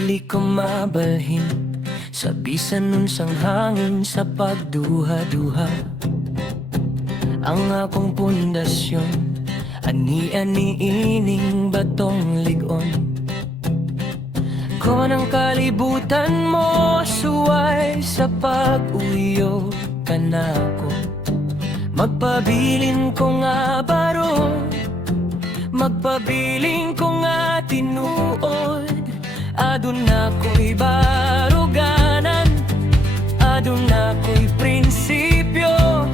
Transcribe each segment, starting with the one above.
dili ko mabalhin sa bisan nun sang hangin sa pagduha-duha. Ang akong pundasyon, ani-ani ining batong ligon. Kon ang kalibutan mo suway sa pag-uyo ka na ko, magpabilin ko nga baro, magpabilin ko nga tinuod. Adun ako'y baruganan, adun ako'y prinsipyo,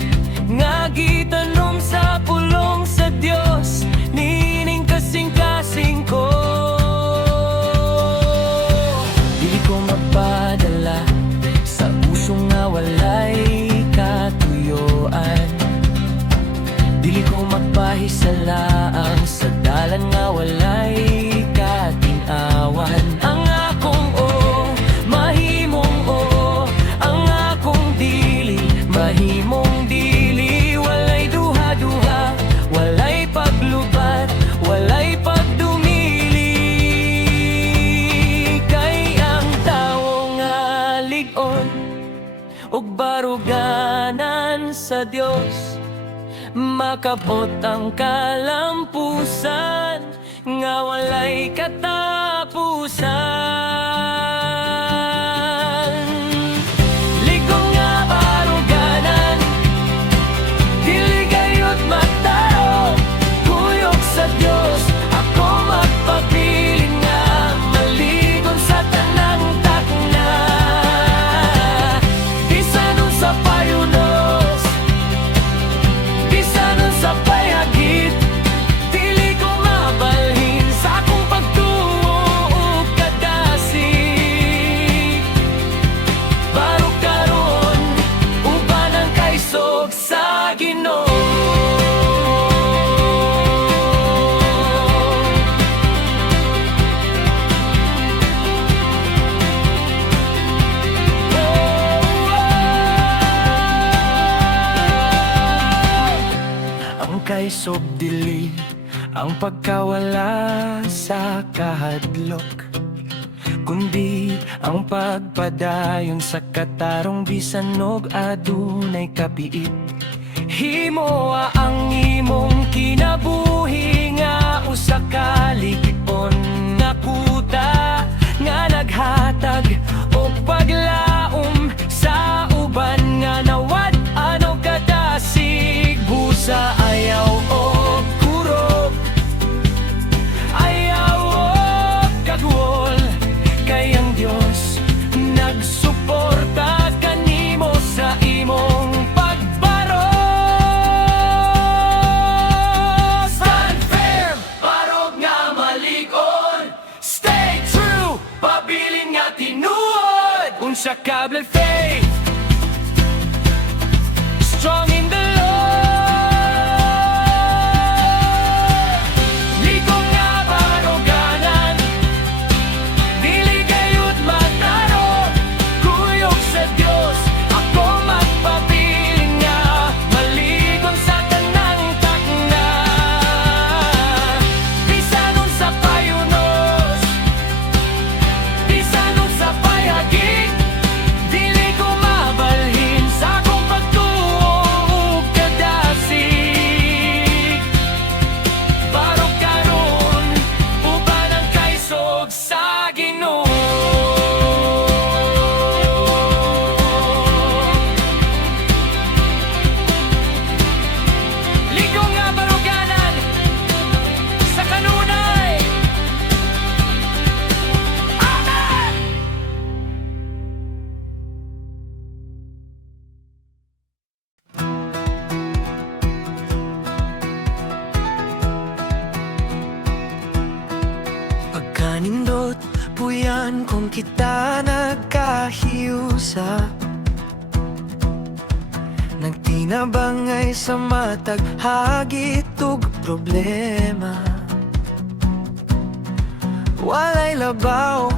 nga gitanom sa pulong sa Dios, nining kasing-kasing ko. Dili ko magpadala sa puso nga walay katuyuan, dili ko magpahisalaang sa dalan nga walay katinawan. Ang akong mahimong ang akong dili mahimong dili. Walay duha-duha, walay paglubat, walay pagdumili. Kay ang tawo nga lig-on ug baruganan sa Dios, makabot ang kalampusan nga walay katapusan. Ligong nga baruganan, dili gayud matao, kuyog sa Dios ako magpabilin nga maligon sa tanang takna. Bisan sa payunos, bisan sa payagid, dili ko mabalhin sa akong pagtuo ug kadasig. Baro karon uban ang kaisog sa Ginoo. Ang kaisog dili ang pagkawala sa kahadlok, kundi ang pagpadayon sa katarong bisan og adunay kapiit. Himoa ang imong kinabuhi nga usa ka ligon nga kuta nga naghatag og paglaom sa uban nga nawad ano kadasig. Busa ayaw og kurog, ayaw og kagwol, kay ang Dios nagsuporta kanimo sa imong pagbaro. Stand firm, barog nga malig-on, stay true, pabilin nga tinuod. Unsa ka blood faith, strong in the Lord. Ligong nga baruganan, dili gayud mataro, kuyog sa Dios ako magpabilin nga maligon sa tanang takna. Bisan sa payunos, bisan sa payagig, dili ko mabalhin sa akong pagtuo ug kadasig. Baro karon uban ang kaisog sa Ginoo. Ligong nga baruganan sa kanunay. Amen! Pagkanindot puyan kung kita nagkahiusa, nagtinabangay sa matag hagit ug problema. Walay labaw,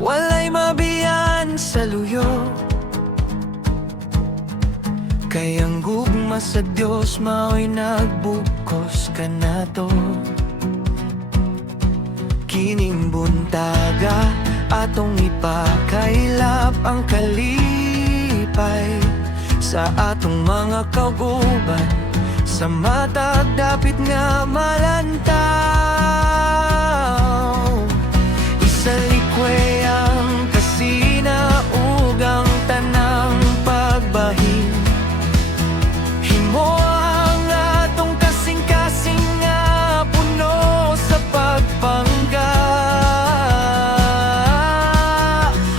walay mabiyan sa luyo, kay ang gugma sa Dios mao'y nagbukos ka na to. Kining buntaga atong ipakailap ang kalipay sa atong mga kauguban, sa matag dapit nga malantaw. Isalikwe ang kasinaugang tanang pagbahin, himo ang atong kasing-kasing nga puno sa pagpangga.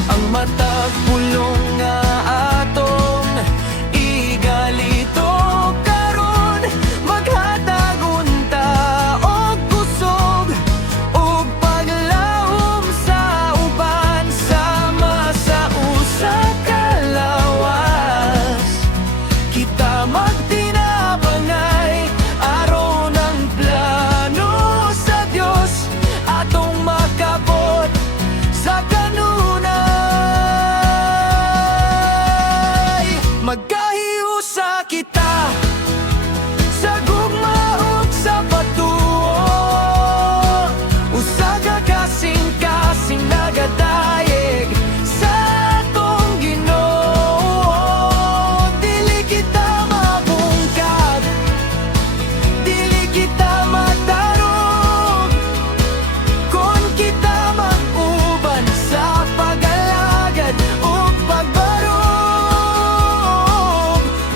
Ang matag pulong nga atong igalito karon, maghatag unta og kusog ug paglahom sa uban, sama sa usa ka lawas. Kita magtinabangay aron ang plano sa Dios atong makabot sa kanunay. Magkahiusa kita sa gugma ug sa patuo, usa ka kasing-kasing nagadayeg sa atong Ginoo. Dili kita mabungkag, dili kita matarog, kon kita mag-uban sa pag-alagad ug pagbarog.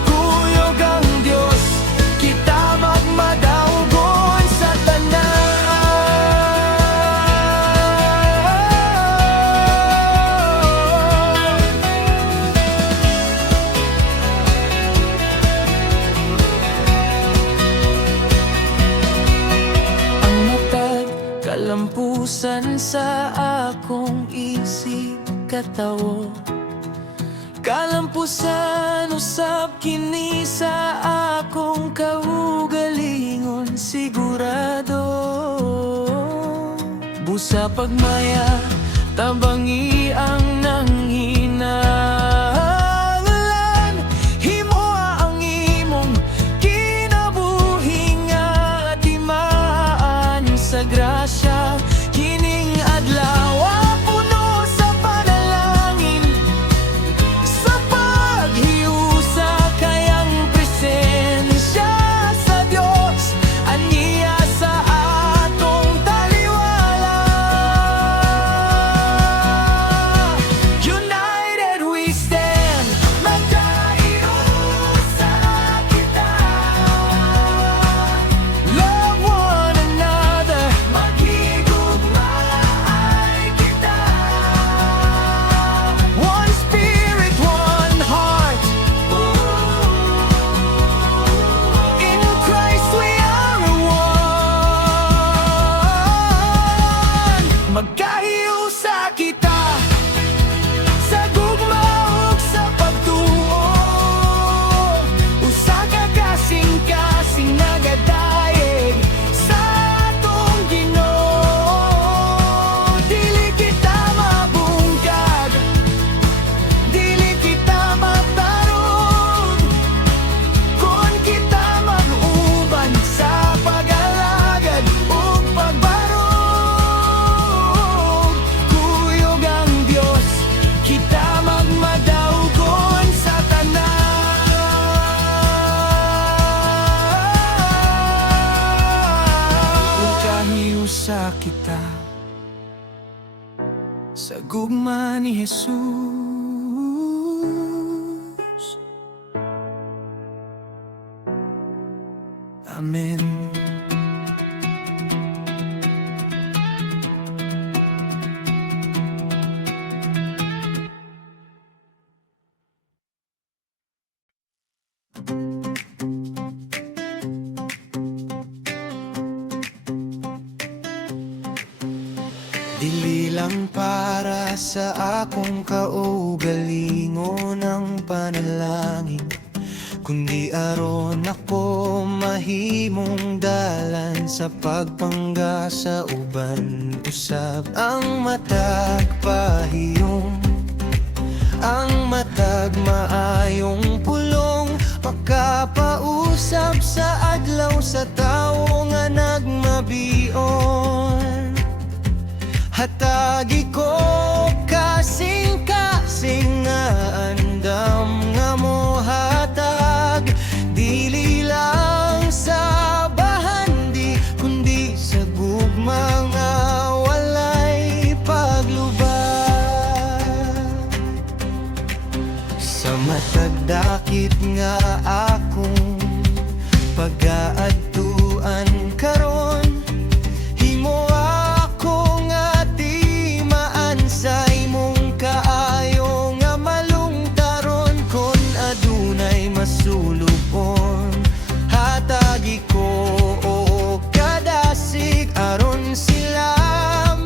Kuyog ang Dios, kita magmadaugon sa tanan. Ang matag kalampusan sa akong isip katawo, kalampusan usab kini sa akong kaugalingon sigurado. Busa pagmaya tabangi ang nanginahanglan, himoa ang imong kinabuhi nga timaan sa grasya. Kining adlaw puno sa panalangin, sa paghiusa kayang presensya sa Dios, aniya sa atong taliwala. United we stand, magkahiusa kita. Love one another, maghigugmaay kita. One spirit, one heart, in Christ we are one. Magkahiusa kita sa gugma ug sa pagtuo, usa ka kasing-kasing nagadayeg sa atong Ginoo. Dili kita mabungkag, dili kita matarog, kon kita mag-uban sa pag-alagad ug pagbarog. Kuyog ang Dios, kita magmadaugon sa tanan. Magkahiusa kita sa gugma ni Jesus. Amen. Dili lang para sa akong kaugalingon ang panalangin, kundi aron ako mahimong dalan sa pagpangga sa uban. Usab ang matag pahiyong, ang matag maayong pulong, makapausap sa adlaw sa tawo nga nagmabion. Hatagi ko nga akong pag-aadtuan karon. Himo ako nga di maansay imong kaayo nga malungtaron. Kon adunay masulupon, hatagi ko o kadasig aron sila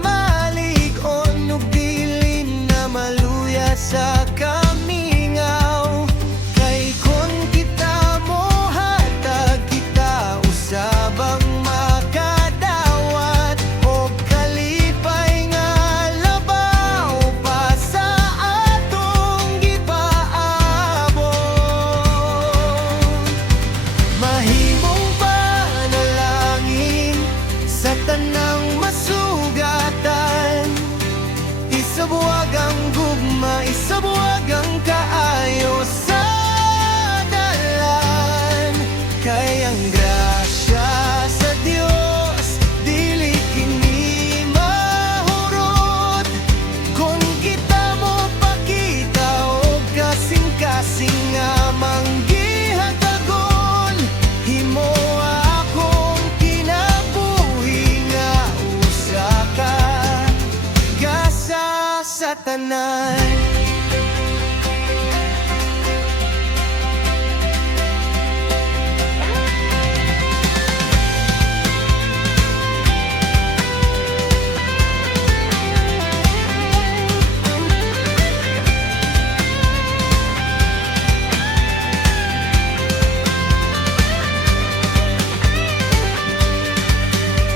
malig-on ug dili na maluya sa kamingaw. Kay kon kita mo hatag kita usabang makadawat o kalipay nga labaw pa sa atong gipaabot. Mahimong panalangin sa tanang masugatan, isabuwag ang gugma, isabuwag ang kaayo sa dalan. Kay ang grasya sa Dios dili kini mahurot. Kung kita mo pakita o kasing-kasing nga manggihatagon, himo akong kinabuhi nga usa ka gasa sa tanan.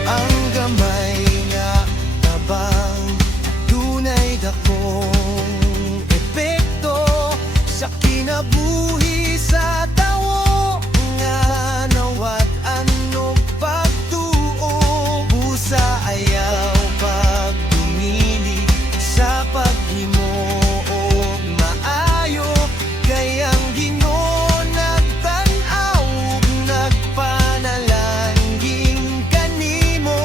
Ang gamay nga tabang dunay dakong epekto sa kinabuhi sa tawo nga nawat ano pagtuo. Busa ayaw pagdumili sa paghimuog maayo. Kay ang Ginoo nagtan-aw ug nagpanalangin kanimo.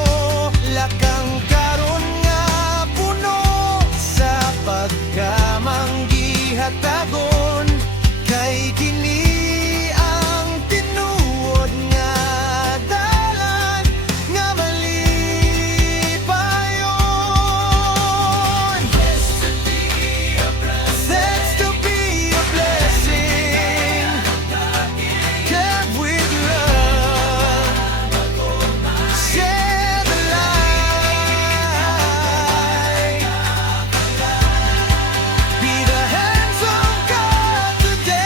Lakang karon nga puno sa pagkamanggihatagon. Kay kini ang tinuod nga dalan nga malipayon. That's to be a blessing, kept with love, share the light, be the hands of God today.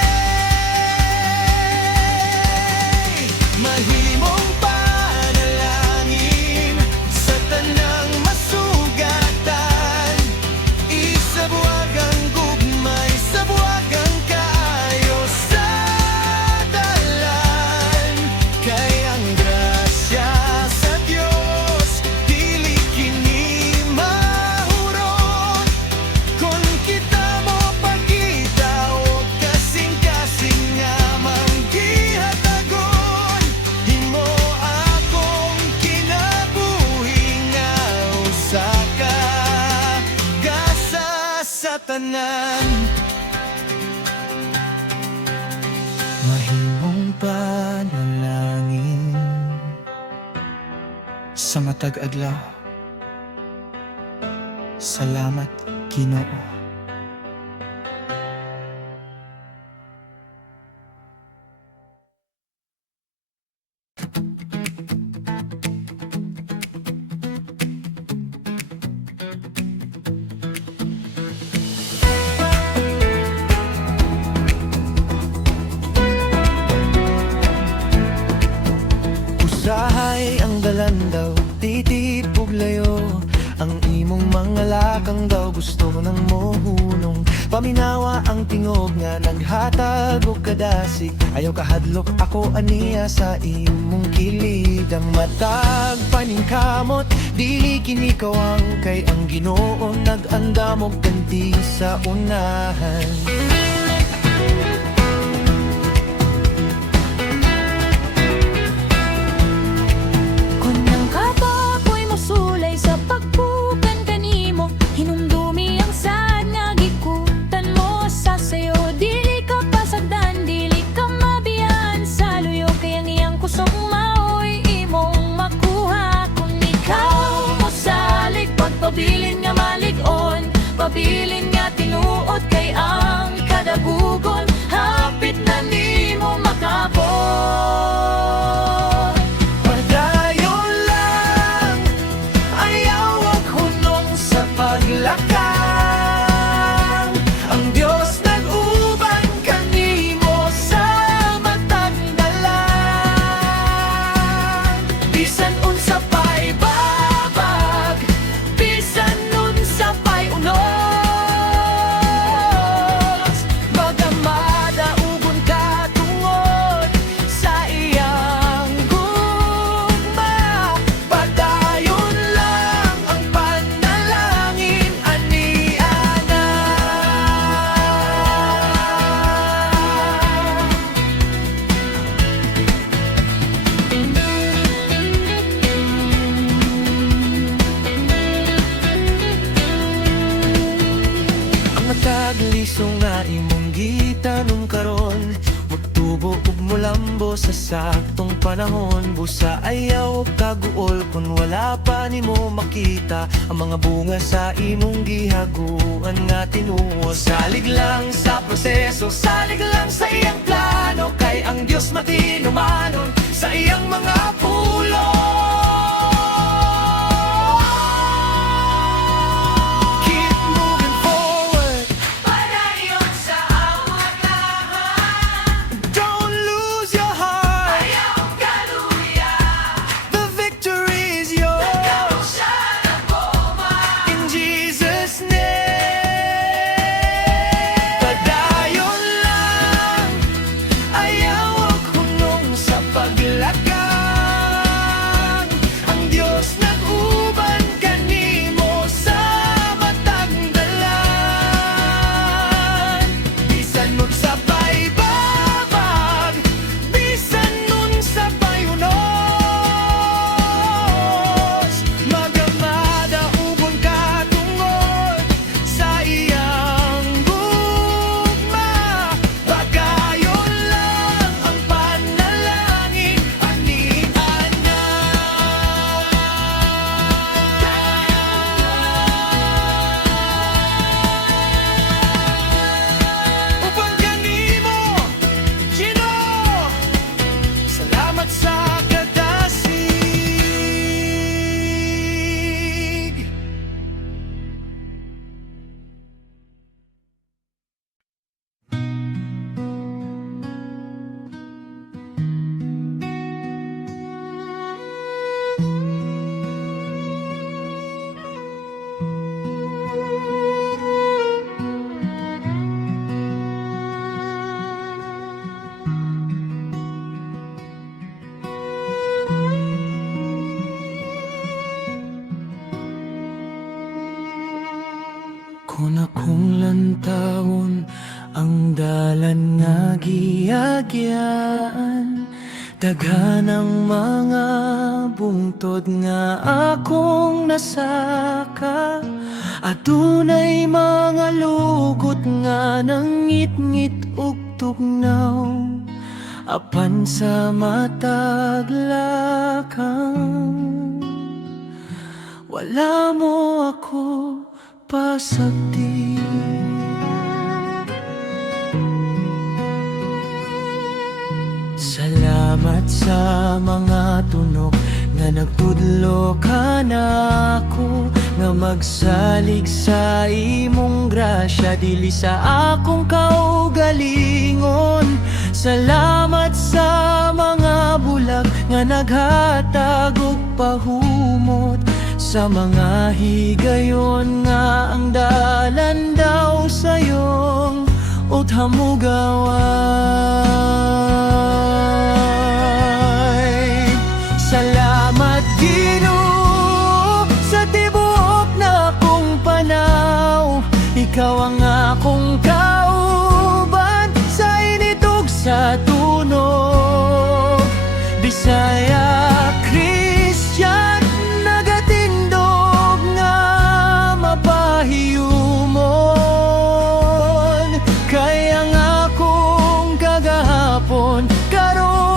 Mahimong panalangin sa tanang masugatan, isabuwag ang gugma, isabuwag ang kaayo sa dalan. Kay ang grasya sa Dios dili kini mahurot. Kon kita mo pagkita o kasing-kasing nga manggihatagon, himo akong kinabuhi nga usa ka gasa sa tanan. Mahimong panalangin sa matag adlaw. Salamat, Ginoo. Usahay ang dalandaw, titipog layo. Ang imong mga lakang daw gusto nang mohunong. Paminawa ang tingog nga naghatag og kadasig. Ayaw kahadlok ako aniya sa imong kilid. Ang matag paningkamot, dili kini kawang. Kay ang Ginoo nag-andam og ganti sa unahan. Hinumdumi ang sad nga gikutan mo sa sayo. Dili ka pasagdan, dili ka pabilin nga tinuod kay ang kadabugon hapit na nimo makabot. Padayon lang, ayaw wag hunong sa paglakang. Ang Diyos nag-uban kanimo sa matag dalan. Bisan unsa pa'y babag, bisan unsa pa'y unos, Magamada ugon ka tungod sa iyang gugma. Padayon lang ang panalangin aniana. Ang natagliso nga imong gitanong karon, magtubo ug mulambo sa saktong panahon. Busa ayaw kaguol kung wala pa nimo makita ang mga bunga sa imong gihaguan nga tinuod. Salig lang sa proseso, salig lang sa iyang plano, kay ang Diyos matinumanon sa iyang mga pulong. Keep moving forward. padayon sa awat lahat, Don't lose your heart. ayaw kaluya, The victory is yours. siya na boma. In Jesus' name. Padayon lang, ayaw wag hunong sa paglakang. Ang Diyos nag-uban kanimo sa matag dalan. Bisan nun sa pa'y babag, bisan nun sa pa'y unos, magamada ugon ka tungod sa iyang gugma. Padayon lang ang panalangin aniana. Upang kanimo, Ginoo, salamat sa kadasig. Kung akong lantawon ang dalan nga giagyaan, daghan ang mga bungtod nga akong nasaka. Adunay mga lugot nga nangit-ngit ug tugnaw, apan sa matag lakang. Wala mo ako pasagdi. Salamat sa mga tunok nga nagtudlo ka na ako, nga magsalig sa imong grasya dili sa akong kaugalingon. Salamat sa mga bulag nga naghatag og pahumot, sa mga higayon nga ang dalan daw sayong uthamugaway. Salamat Ginoo sa tibuok na akong panaw, ikaw ang akong kauban sa init ug sa tunog. Bisaya, Christian, nagatindog nga mapahiyumon, kay ang akong kagahapon karon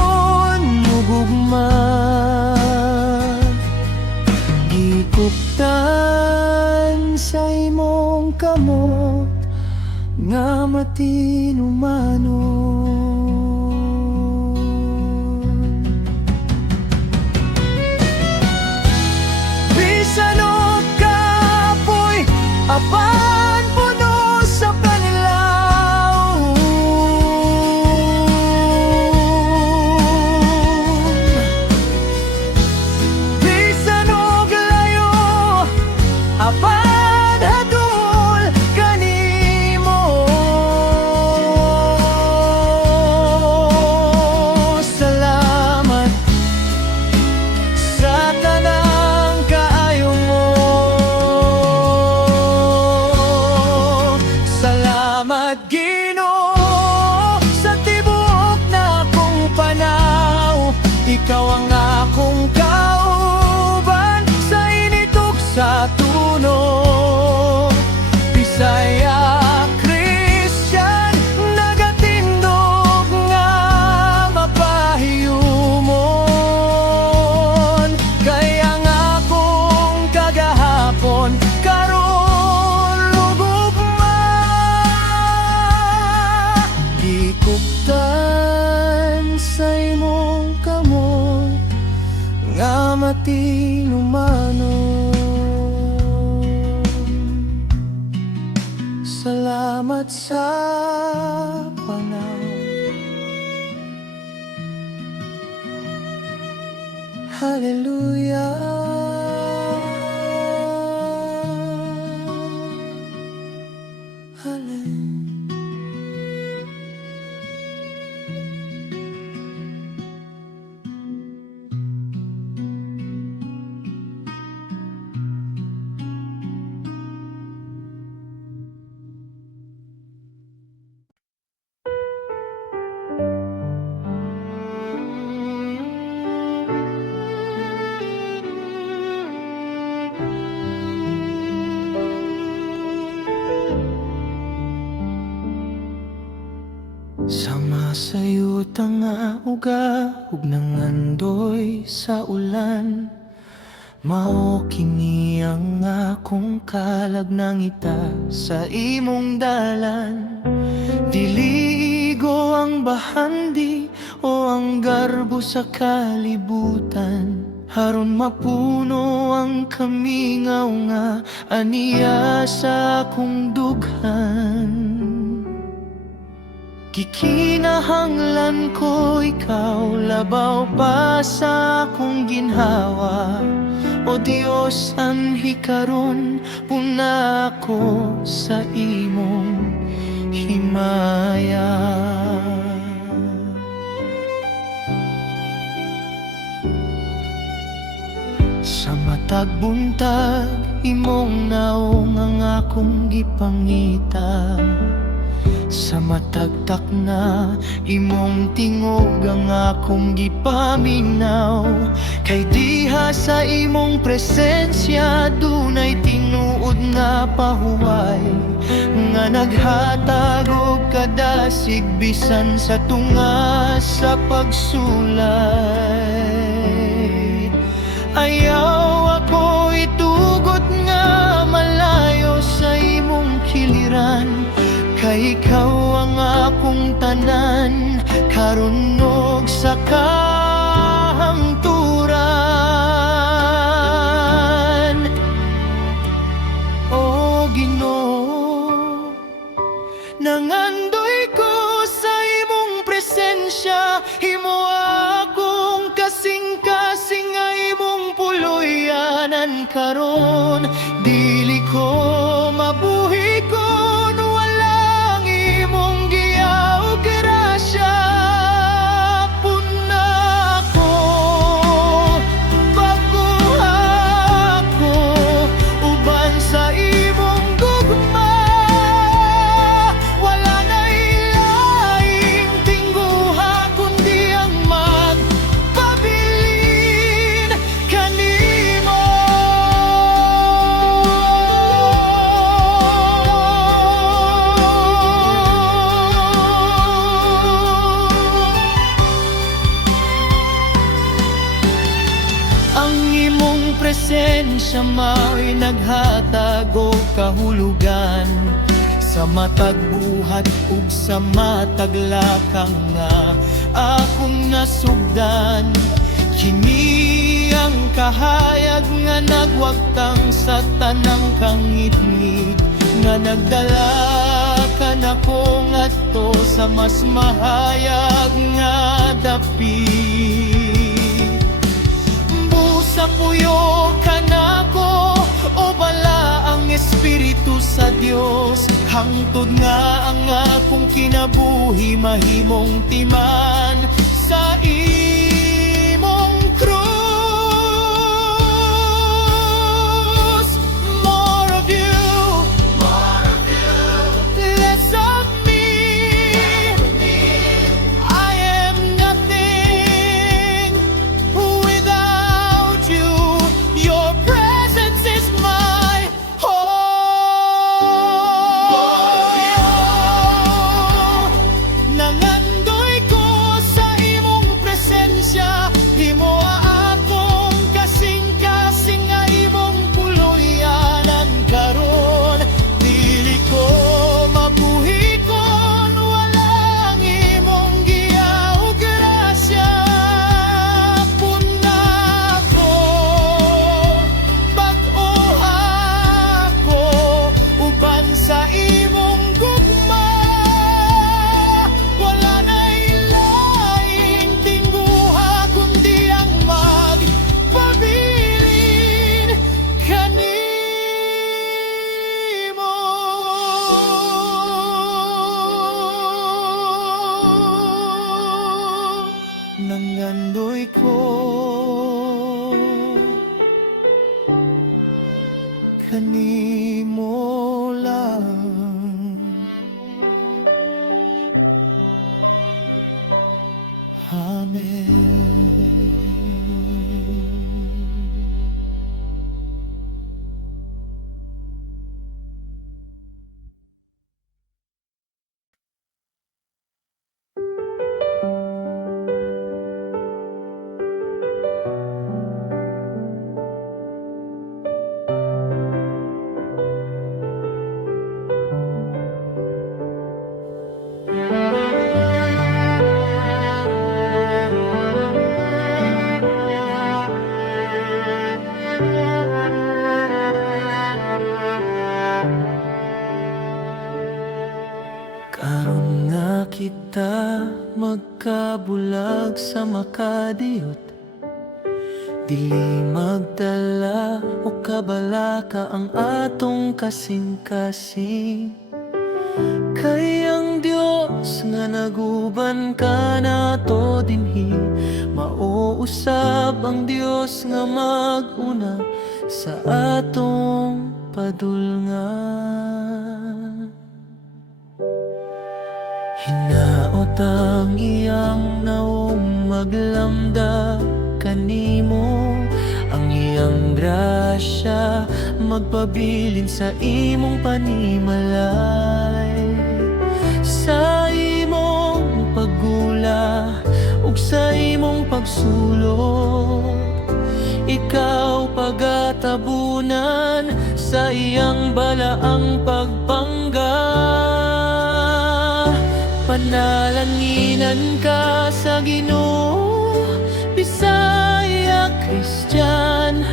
kamot nga matinumanon. Bisan og kapoy apan puno sa panilaw, bisan og layo apan hadul kanimo. Salamat sa tanang kaayo mo. Salamat Ginoo sa tibuok na akong panaw. Ikaw ang akong kauban sa init ug sa tunog. Bisaya, Christian, nagatindog nga mapahiyumon. Kaya ang akong kagahapon karon lugugma. Di kuptan sa imong kamot nga matinumanon. Salamat sa panahon. Hallelujah. Sama sa'yo tanga uga ug nangandoy sa ulan. Mao kini ang akong kalagnangita sa imong dalan. Diligo ang bahandi o ang garbo sa kalibutan. Haron mapuno ang kamingaw nga aniya sa akong dughan. Kikinahanglan ko ikaw, labaw pa sa akong ginhawa. O Diyos, anhi karon, puna ako sa imong himaya. Sa matag buntag, imong naong ang akong gipangita. Sa matagtak na imong tingog ang akong gipaminaw. Kay diha sa imong presensya dunay tinuod nga pahuway, nga naghatag og kadasig bisan sa tunga sa pagsulay. Ayaw ako itugot nga malayo sa imong kiliran. Kay ikaw ang akong tanan, karunog sa kahangturan. O Ginoo, nangandoy ko sa imong presensya. Himo akong kasing-kasing nga imong puloyanan karon. Dili ko mabuhi ko presensya mo'y naghatag og kahulugan sa matag buhat ug sa matag lakang nga akong nasugdan. Kini ang kahayag nga nagwagtang sa tanang kangit-ngit, nga nagdala ka nako ngadto sa mas mahayag nga dapit. Busa puyo ka nako o bala ang Espiritu sa Dios, hangtod nga ang akong kinabuhi mahimong timan sa imong krus. More of you, less of me. I am nothing without you. Your presence is my all. Nangandoy ko sa imong presensya, himoa akong kasing-kasing nga imong puloyanan karon. Dili ko mabuhi kon walang imong giya o grasya. Puna ko, bag-o ako, uban sa imong gugma. Wala na'y laing tingguha kundi ang magpabilin kanimo. Nangandoy ko kanimo lang. Amen. Karon nga kita magkabulag sa makadiyot, dili magdala o kabalaka ang atong kasing-kasing. Kay ang Dios nga naguban ka nato dinhi, mauusab ang Dios nga maguna sa atong padulngan. Hinaot ang iyang naong maglamda kanimo, ang iyang grasya magpabilin sa imong panimalay. Sa imong paggula ug sa imong pagsulong, ikaw pagatabunan sa iyang balaang pagpangga. Panalanginan ka sa Ginoo, Bisaya, Kristyan,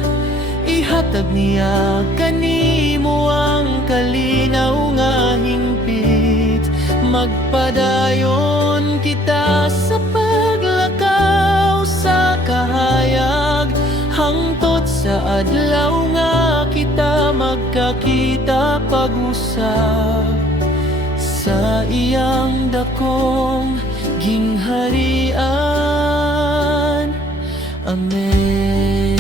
ihatag niya kanimo ang kalinaw nga hingpit. Magpadayon kita sa paglakaw sa kahayag, hangtod sa adlaw nga kita magkakita pag-usab sa iyang dakong gingharian. Amen.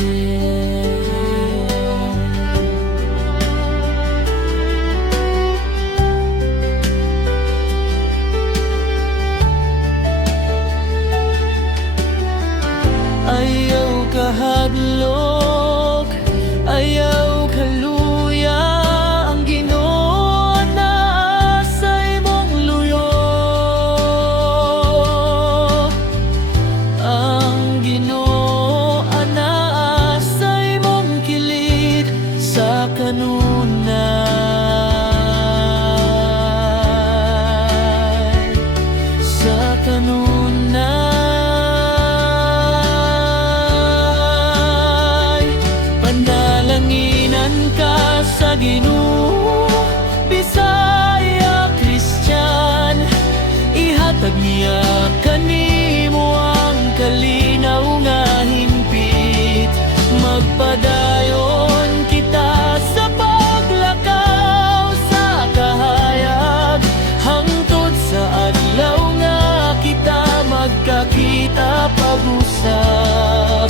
Ayaw kahadlok, ayaw kaluya, ang Ginoo na sa imong luyot. Ang Ginoo na ka sa Ginoo, Bisaya, Kristyan, ihatag niya kanimo ang kalinaw nga himpit. Magpadayon kita sa paglakaw sa kahayag, hangtod sa adlaw nga kita magkakita pag-usab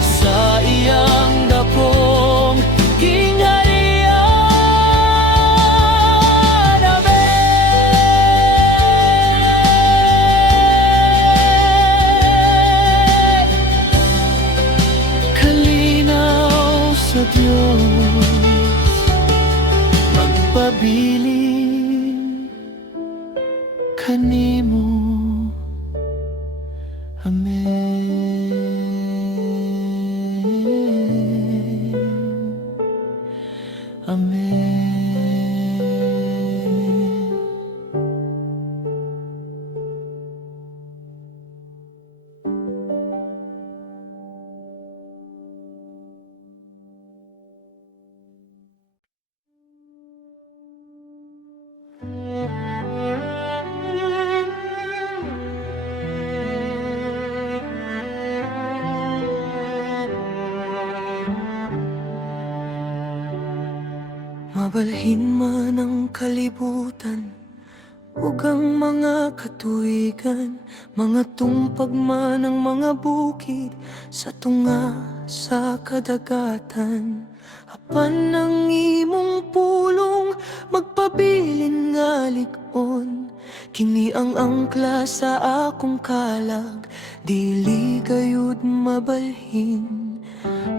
sa iyang dakong kingharian. Amen. Kalinaw sa Diyos, magpabilin kanimo. Amen. Amen. Mabalhin man ang kalibutan, ug ang mga katuigan, mga tumpag man ang mga bukid sa tunga sa kadagatan. Apan ang imong pulong, magpabilin nga lig-on, kini ang angkla sa akong kalag, dili gayud mabalhin.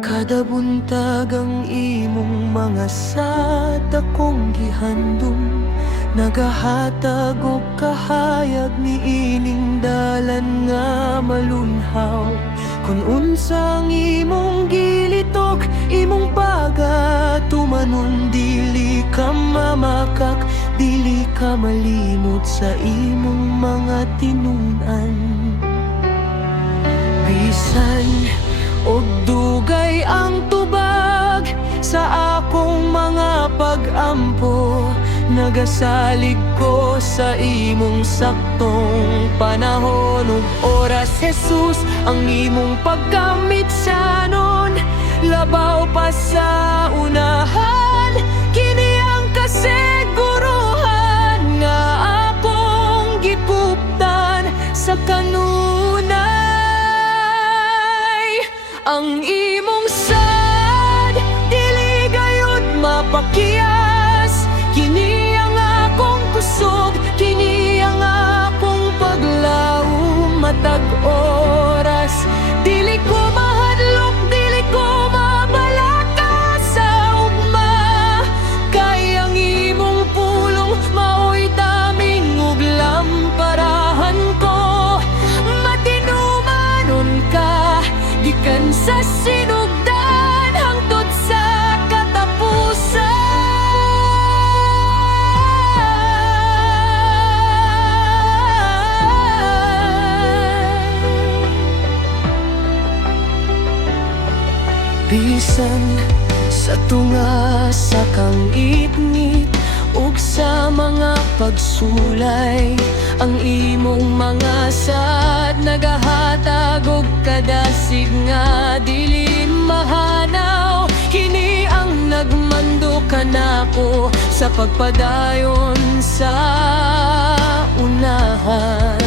Kada buntag ang imong mga sad akong gihandom, nagahatag og kahayag niining dalan nga malunhaw. Kung unsang imong gilitok, imong pagatumanon, dili ka mamakak, dili ka malimot sa imong mga tinunan. Bisan og dugay ang tubag sa akong mga pag-ampo, nagasalig ko sa imong saktong panahon ug oras. Jesus, ang imong pagkamitsanon, labaw pa sa unahan, kini ang kasiguruhan nga akong gipuptan sa kanunay. Ang imong sad, dili gayud mapakiyas, kini ang akong kusog, kini ang akong paglaom matag oras. Dili ko mahadlok, dili ko mabalaka sa ugma, kay ang imong pulong maoy daming ug lamparahan ko. Matinumanon ka, gikan sa sinugdan hangtod sa katapusan. Bisan sa tunga sa kang itngit ug sa mga pagsulay, ang imong mga sad nagahatag og kadasig nga dili mahanaw. Kini ang nagmando kanako sa pagpadayon sa unahan.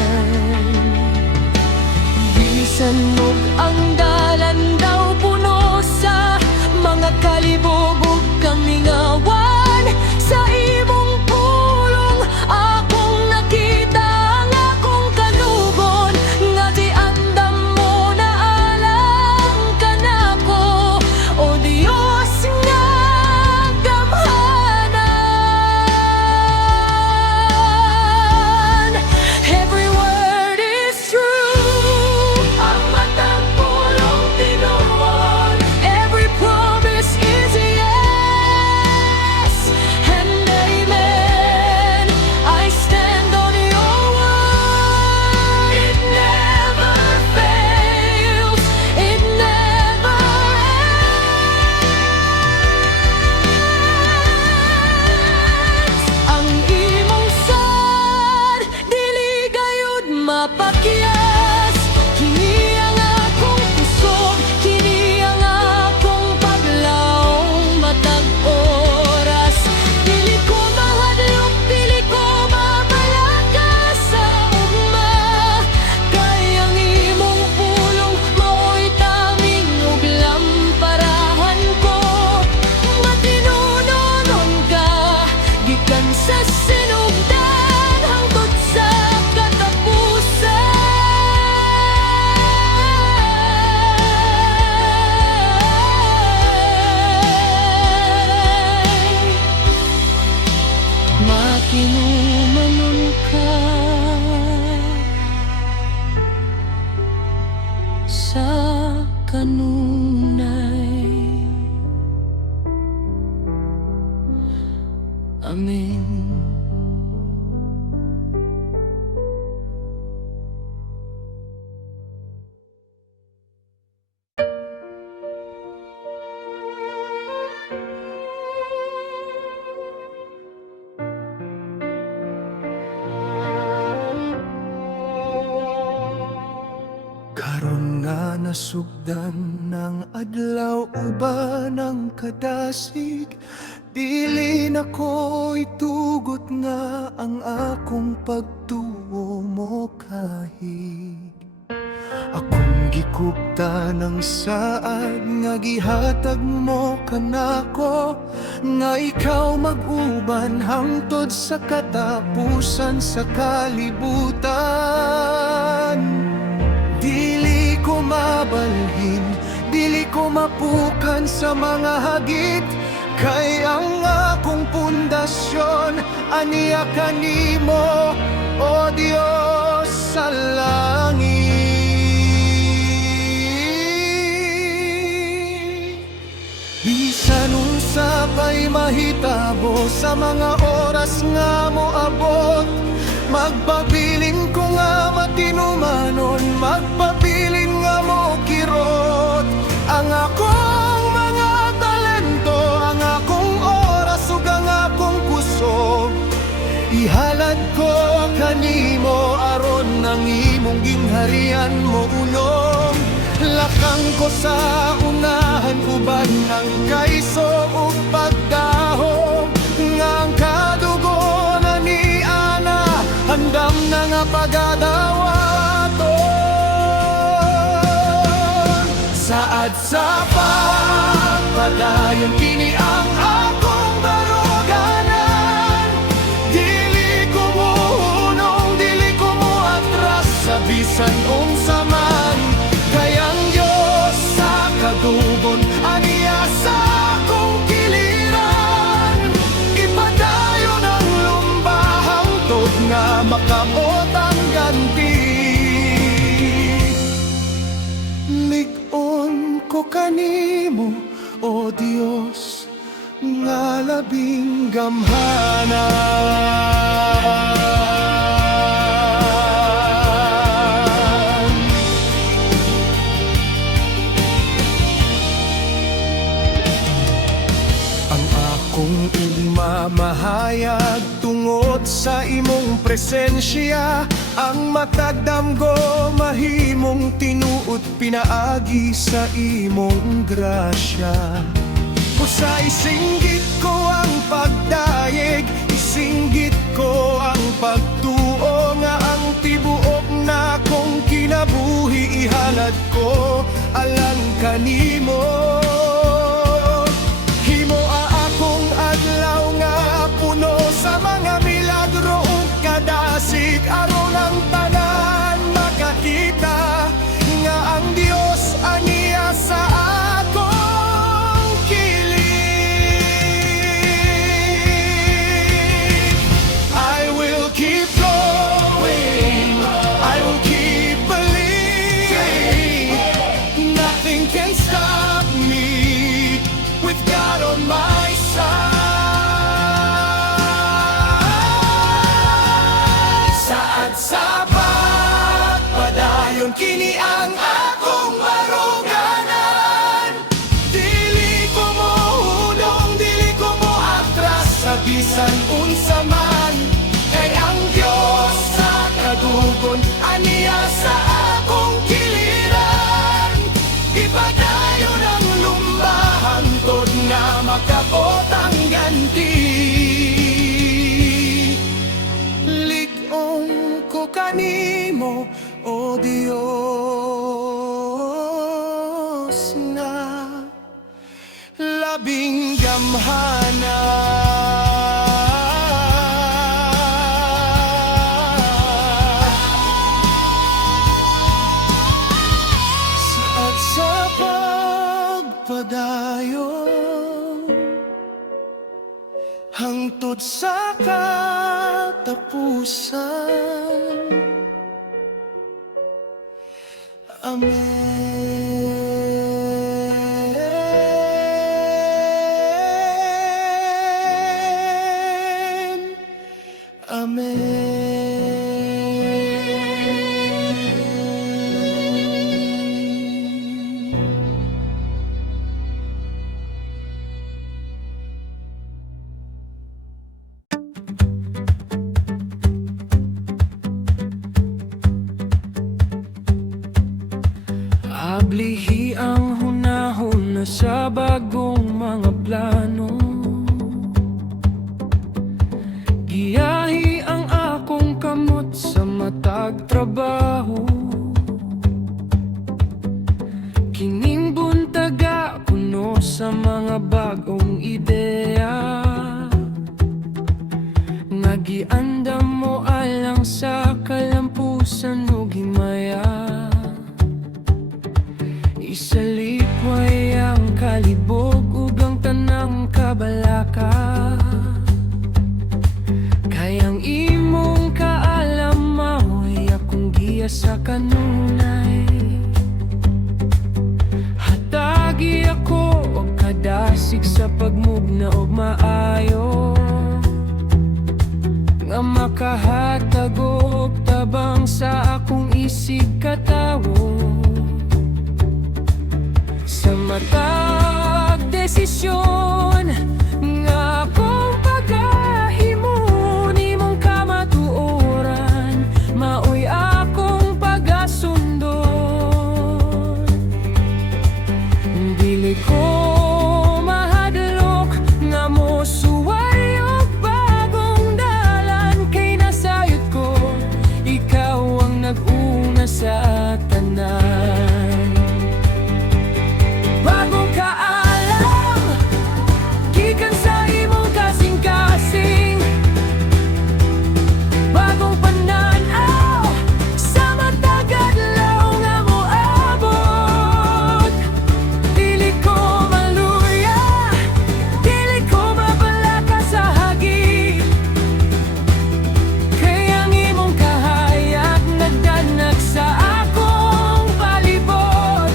Bisan og ang dalan daw puno sa mga kalibog ug kamingawan, sa imong pulong akong nakita ang akong kanugon, nga di andam mo na alam ka nako, o Dios nga gamhanan. Every word is true, ang matang pulong tinuon, every promise is yes. Amen. Karon nga nasugdan ng adlaw uban ng kadasig, dili na ko itugot nga ang akong pagtuo mo kahig. Akong gikupta ng saad nga gihatag mo kanako, nga ikaw mag-uban hangtod sa katapusan sa kalibutan. Dili ko mabalhin, dili ko mapukan sa mga hagit, kay ang akong pundasyon aniya kanimo, o Diyos sa langit. Bisan unsa pa'y mahitabo sa mga oras nga mo abot, magpabilin ko nga matinumanon, magpabilin nga mo kirot. Ang akong mga talento, ang akong oras ug ang akong kusog, ihalad ko kanimo aron nang imong gingharian mo unong. Lakang ko sa unahan uban ng kaiso ug pagdahom, nga ang kadugo na ni Ana handam na nga pagadawaton. Saad sa pagpadayon kini ang akong baruganan, dili ko muhunong, dili ko muatras sa bisan unsa man, kay ang Diyos sa kadugon aniya sa akong kiliran. Ipadayon ang lumba hangtod nga makaot ang ganti. Lig-on ko kanimo, o Diyos, nga labing gamhanan. Ang akong igmamahayag tungod sa imong presensya, ang matagdamgo mahimong tinuot pinaagi sa imong grasya. Sa isinggit ko ang pagdayeg, isinggit ko ang pagtuo, nga ang tibuok na kong kinabuhi ihalad ko alang kanimo. Himo akong adlaw nga puno sa mga milagro ug kadasig, aron ang tanan makakita nga ang Dios aniya sa akong kilig. I will keep going, I will keep believing. Nothing can stop me with God on my side. Saad sa pagpadayon kini ang akong baruganan, dili ko mohunong, dili ko moatras sa bisan unsa man, kay ang Diyos sa kadugon aniya sa akong kiliran. Ipadayon ang lumba hangtod nga makabot ang ganti. Lig-on ko kanimo, o Diyos, na labing gamhanan. Saad sa pagpadayon hangtod sa katapusan. Amen. Ablihi ang hunahon na sa bagong mga plano. Giyahi ang akong kamot sa matag trabaho. Kining buntaga puno sa mga bagong ideya. Nagiandam mo alang sa kalampusan o gimaya. Isalipway ang kalibog ug ang tanang kabalaka. Kayang imong kaalam mahoy akong giya sa kanunay. Hatagi ako og kadasig sa pagmugna og maayo, nga makahatag og tabang sa akong isig katawo. Sa matag desisyon nga akong pagkahimo, nimong kamatuoran maoy akong pagasundon. Dili ko mahadlok nga mo suway og bagong dalan, kay nasayod ko ikaw ang nag-una sa tanan. Bagong kaalam, gikan sa imong kasing-kasing. Bagong pananaw, sa matag adlaw nga moabot. Dili ko maluya, dili ko mabalaka sa hagi. Kay ang imong kahayag nagdanag sa akong palibot.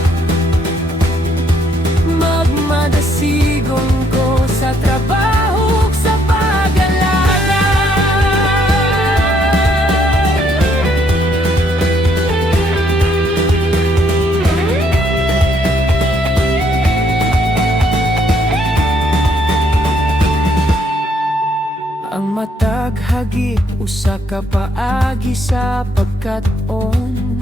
Magmadasigon ko sa trabaho ug sa pag-alala. Ang matag hagit usa ka paagi sa pagkat-on,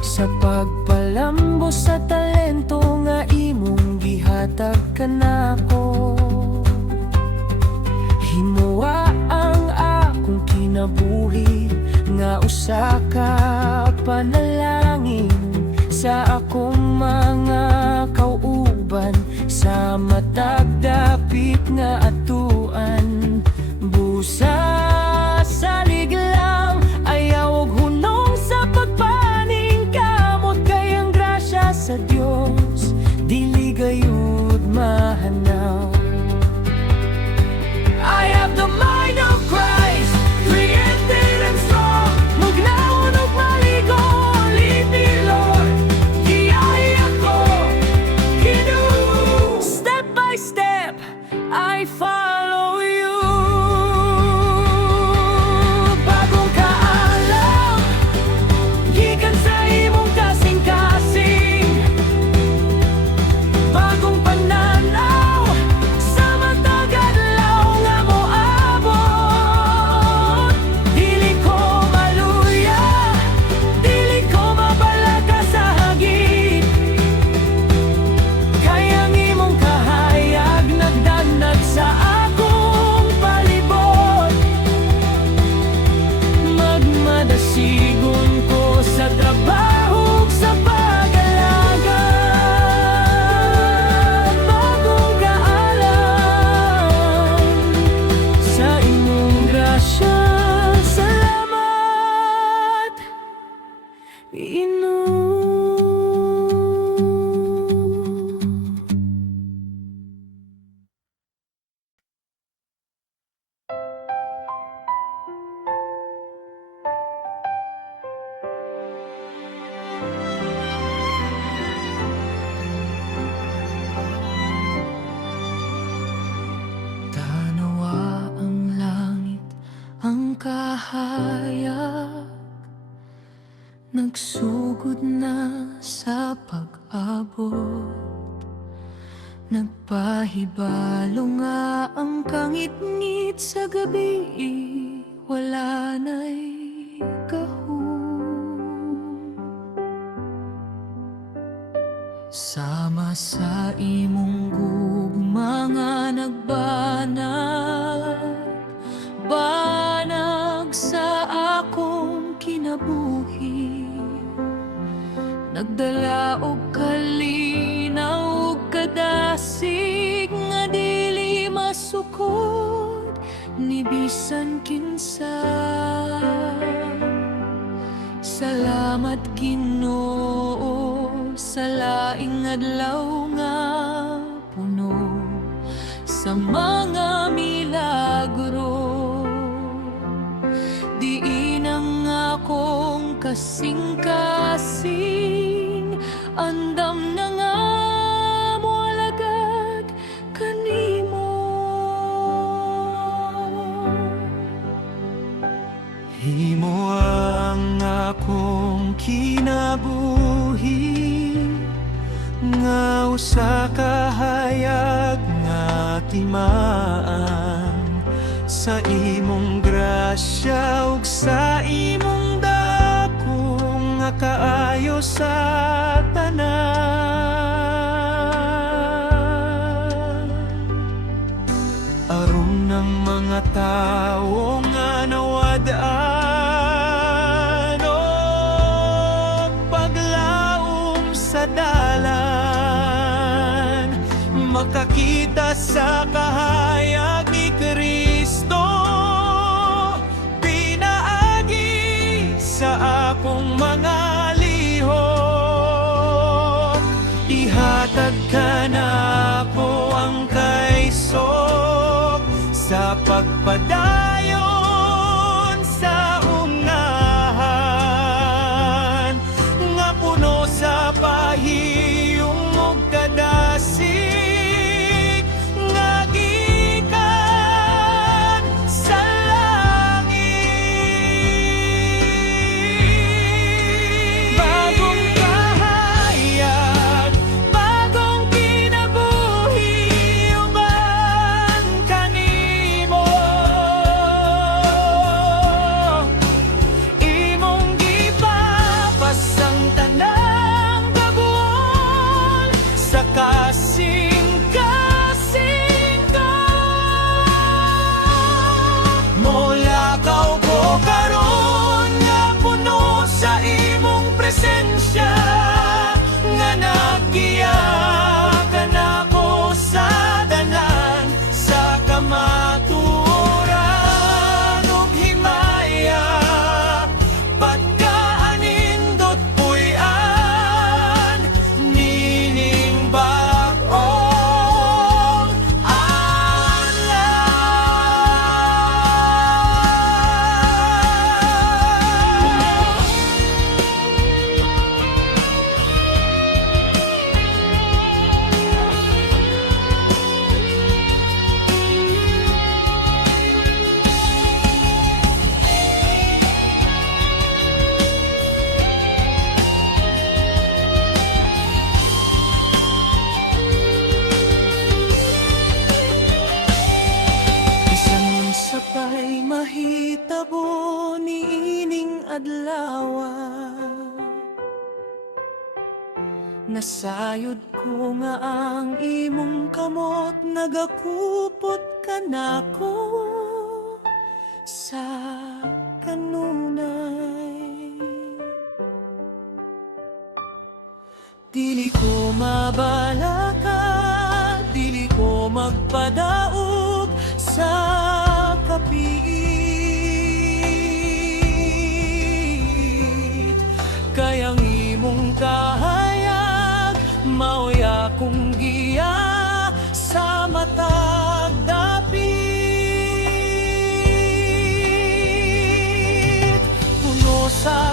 sa pagpalambo sa talento nga imong gihatag kanako. Himuwa ang akong kinabuhi nga usa ka panalangin sa akong mga kauban, sa matag dapit nga atuan. Busa salig lang, ayaw og hunong sa pagpaning kamot, kay ang grasya sa Dios dili gayud mahanaw. I have the mind of Christ, created and strong. Mugnaon ug maligo, lead me Lord. Giyahi ako, Ginoo. Step by step, I follow you. Bagong kaalam, gikan sa imong kasing-kasing. Bagong pananaw, sa matag adlaw nga moabot. Dili ko maluya, dili ko mabalaka sa hagit. Kay ang imong kahayag nagdanag sa kahayag, nagsugod na sa pag-abot. Nagpahibalo nga ang kangit-ngit sa gabi, wala na'y gahom. Sama sa imong gugma nga nagbanag, banag sa akong kinabuhi. Nagdala og kalinaw ug kadasig nga dili masukod ni bisan kinsa. Salamat Ginoo sa laing adlaw nga puno sa mga milagro. Diin ang akong kasing-kasing, andam na nga moalagad kanimo. Himo ang akong kinabuhi, nga usa ka hayag nga timaan sa imong grasya ug sa imong dako nga kaayo sa tanan. Aron ng mga tawo nga nawadaan o paglaom sa dalan, makakita sa kahayag ni Kristo, pinaagi sa akong mga lihok. Ihatag ka na ako ang kaisog sa pagpadayon sa ungahan, nga puno sa pahiyong ug kadasig, nga gikan sa langit. Bagong kahayag, bagong kinabuhi, uban kanimo. Imong gipapasang tanang kabuol sa kasing-kasing ka. Molakaw ko karon nga puno sa imong presensya, nga naggiyakan ako sa dalan sa kamatuoran ug himaya. Pagkaanindot puy-an nining bag-ong bisan unsa pa'y mahitabo niining adlawa. Nasayod ko nga ang imong kamot, nagakupot ka nako sa kanunay. Dili ko mabalaka, dili ko magpadaog sa kapiit. Kayang imong kahayag, mao'y akong giya sa matag dapit. Puno sa